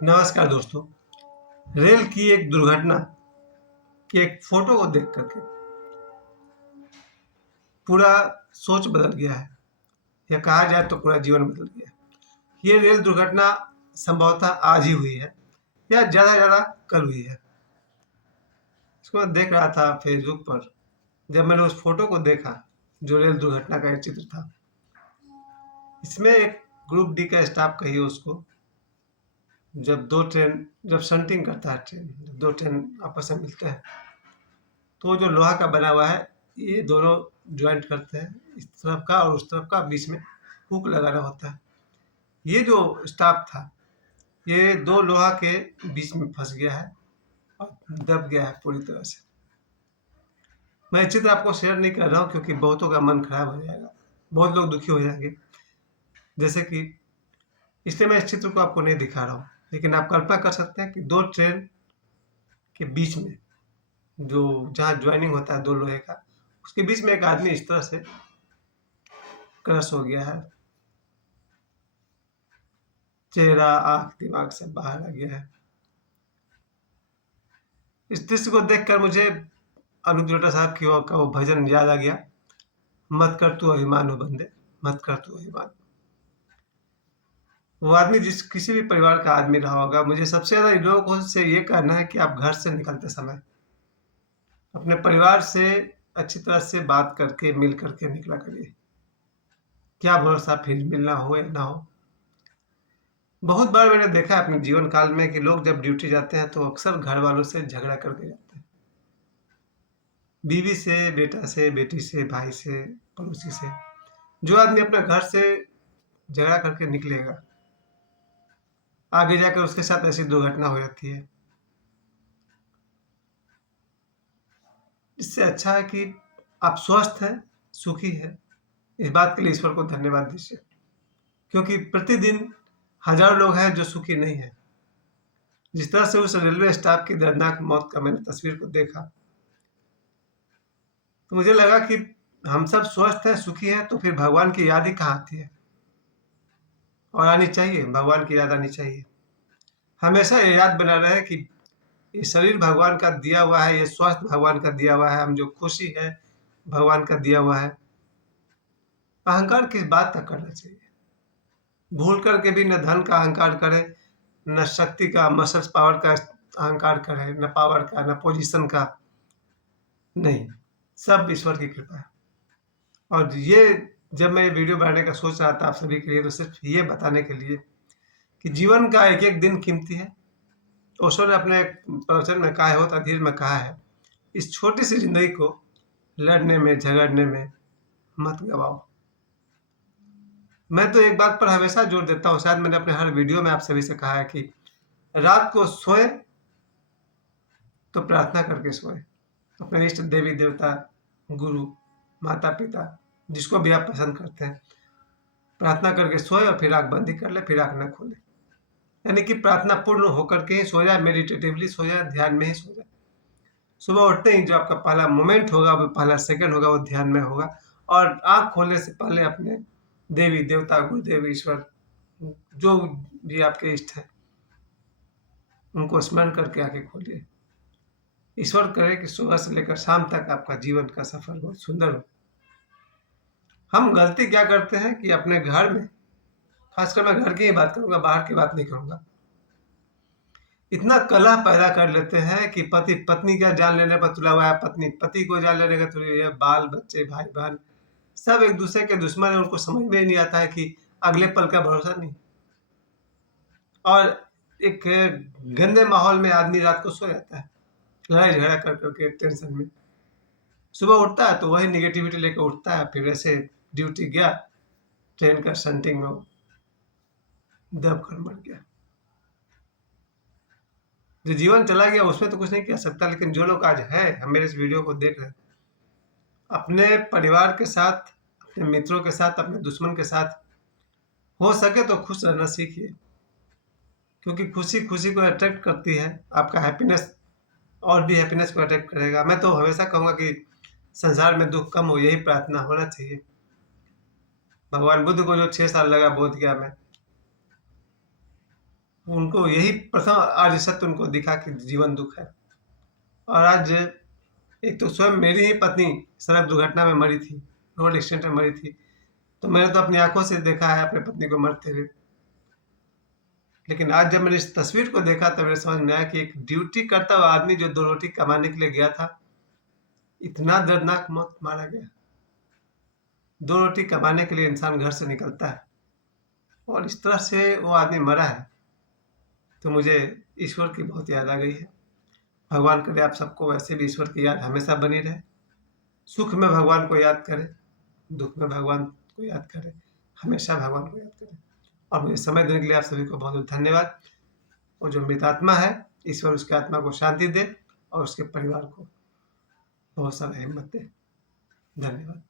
नमस्कार दोस्तों। रेल की एक दुर्घटना की एक फोटो को देख करके पूरा सोच बदल गया है, या कहा जाए तो पूरा जीवन बदल गया है। ये रेल दुर्घटना संभवतः आज ही हुई है, या ज़्यादा से ज़्यादा कल हुई है। इसको मैं देख रहा था फेसबुक पर। जब मैंने उस फोटो को देखा, जो रेल दुर्घटना का एक चित्र था, इसमें एक ग्रुप डी का स्टाफ कहिए उसको, जब शंटिंग करता है ट्रेन, जब दो ट्रेन आपस में मिलते हैं, तो जो लोहा का बना हुआ है, ये दोनों ज्वाइंट करते हैं, इस तरफ का और उस तरफ का, बीच में हुक लगाना होता है। ये जो स्टाफ था, ये दो लोहा के बीच में फंस गया है और दब गया है पूरी तरह से। मैं ये चित्र आपको शेयर नहीं कर रहा हूँ क्योंकि बहुतों का मन खराब हो जाएगा, बहुत लोग दुखी हो जाएंगे, जैसे कि, इसलिए मैं इस चित्र को आपको नहीं दिखा रहा हूँ। लेकिन आप कल्पना कर सकते हैं कि दो ट्रेन के बीच में, जो जहाँ ज्वाइनिंग होता है दो लोहे का, उसके बीच में एक आदमी इस तरह से क्रश हो गया है, चेहरा, आँख, दिमाग सब बाहर आ गया है। इस दृश्य को देखकर मुझे अनूप जलोटा साहब की का वो भजन याद आ गया, मत कर तू अभिमान हो बंदे, मत कर तू अभिमान। वो आदमी जिस किसी भी परिवार का आदमी रहा होगा, मुझे सबसे ज़्यादा इन लोगों को से ये कहना है कि आप घर से निकलते समय अपने परिवार से अच्छी तरह से बात करके, मिल करके निकला करिए। क्या भरोसा फिर मिलना हो या ना हो। बहुत बार मैंने देखा है अपने जीवन काल में कि लोग जब ड्यूटी जाते हैं तो अक्सर घर वालों से झगड़ा करके जाते हैं। बीवी से, बेटा से, बेटी से, भाई से, पड़ोसी से। जो आदमी अपने घर से झगड़ा करके निकलेगा, आगे जाकर उसके साथ ऐसी दुर्घटना हो जाती है। इससे अच्छा है कि आप स्वस्थ हैं, सुखी हैं। इस बात के लिए ईश्वर को धन्यवाद दीजिए, क्योंकि प्रतिदिन हज़ारों लोग हैं जो सुखी नहीं हैं। जिस तरह से उस रेलवे स्टाफ की दर्दनाक मौत का मैंने तस्वीर को देखा, तो मुझे लगा कि हम सब स्वस्थ हैं, सुखी हैं, तो फिर भगवान की याद ही कहाँ आती है। और आनी चाहिए, भगवान की याद आनी चाहिए। हमेशा ये याद बना रहे कि ये शरीर भगवान का दिया हुआ है, ये स्वास्थ्य भगवान का दिया हुआ है, हम जो खुशी है भगवान का दिया हुआ है। अहंकार किस बात का करना चाहिए। भूल करके भी न धन का अहंकार करें, न शक्ति का, मसल्स पावर का अहंकार करें, न पावर का, न पोजीशन का। नहीं, सब ईश्वर की कृपा है। और ये, जब मैं ये वीडियो बनाने का सोच रहा था आप सभी के लिए, तो सिर्फ ये बताने के लिए कि जीवन का एक एक दिन कीमती है। ओशो ने अपने प्रवचन में कहा है, बहुत अधीर में कहा है, इस छोटी सी जिंदगी को लड़ने में, झगड़ने में मत गवाओ। मैं तो एक बात पर हमेशा जोर देता हूँ, शायद मैंने अपने हर वीडियो में आप सभी से कहा है कि रात को सोए तो प्रार्थना करके सोए। अपने इष्ट देवी देवता, गुरु, माता पिता, जिसको भी आप पसंद करते हैं, प्रार्थना करके सोए और फिर आँख बंद ही कर ले, फिर आँख न खोले। यानी कि प्रार्थना पूर्ण होकर के ही सो जाए, मेडिटेटिवली सो जाए, ध्यान में ही सो जाए। सुबह उठते ही जो आपका पहला मोमेंट होगा, वो पहला सेकंड होगा, वो ध्यान में होगा। और आँख खोलने से पहले अपने देवी देवता, गुरुदेव, ईश्वर, जो भी आपके इष्ट हैं, उनको स्मरण करके आँखें खोलिए। ईश्वर करे कि सुबह से लेकर शाम तक आपका जीवन का सफर बहुत सुंदर हो। हम गलती क्या करते हैं कि अपने घर में, खासकर मैं घर की ही बात करूँगा, बाहर की बात नहीं करूँगा, इतना कलह पैदा कर लेते हैं कि पति पत्नी का जान लेने पर तुला हुआ है, पत्नी पति को जान लेने का तुली हुई है, बाल बच्चे, भाई बहन, सब एक दूसरे के दुश्मन है। उनको समझ में ही नहीं आता है कि अगले पल का भरोसा नहीं। और एक गंदे माहौल में आदमी रात को सो जाता है, लड़ाई झगड़ा कर करके टेंशन में। सुबह उठता है तो वही निगेटिविटी लेकर उठता है, फिर वैसे ड्यूटी गया, ट्रेन का शंटिंग में वो दब कर मर गया। जो जीवन चला गया उसमें तो कुछ नहीं किया सकता, लेकिन जो लोग आज है, हम मेरे इस वीडियो को देख रहे हैं, अपने परिवार के साथ, अपने मित्रों के साथ, अपने दुश्मन के साथ हो सके तो खुश रहना सीखिए, क्योंकि खुशी खुशी को अट्रैक्ट करती है। आपका हैप्पीनेस और भी हैप्पीनेस को अट्रैक्ट करेगा। मैं तो हमेशा कहूँगा कि संसार में दुख कम हो, यही प्रार्थना होना चाहिए। भगवान बुद्ध को जो 6 साल लगा बोध गया में, उनको यही प्रथम आज सत्य उनको दिखा कि जीवन दुख है। और आज एक तो स्वयं मेरी ही पत्नी सड़क दुर्घटना में मरी थी, रोड एक्सीडेंट में मरी थी। तो मैंने तो अपनी आंखों से देखा है अपनी पत्नी को मरते हुए। लेकिन आज जब मैंने इस तस्वीर को देखा तब मेरे समझ में आया कि एक ड्यूटी करता हुआ आदमी जो 2 रोटी कमाने के लिए गया था, इतना दर्दनाक मौत मारा गया। 2 रोटी कमाने के लिए इंसान घर से निकलता है और इस तरह से वो आदमी मरा है। तो मुझे ईश्वर की बहुत याद आ गई है। भगवान करे आप सबको वैसे भी ईश्वर की याद हमेशा बनी रहे। सुख में भगवान को याद करें, दुख में भगवान को याद करें, हमेशा भगवान को याद करें। और मुझे समय देने के लिए आप सभी को बहुत-बहुत धन्यवाद। और जो मृतात्मा है, ईश्वर उसकी आत्मा को शांति दे और उसके परिवार को बहुत सारा हिम्मत दे। धन्यवाद।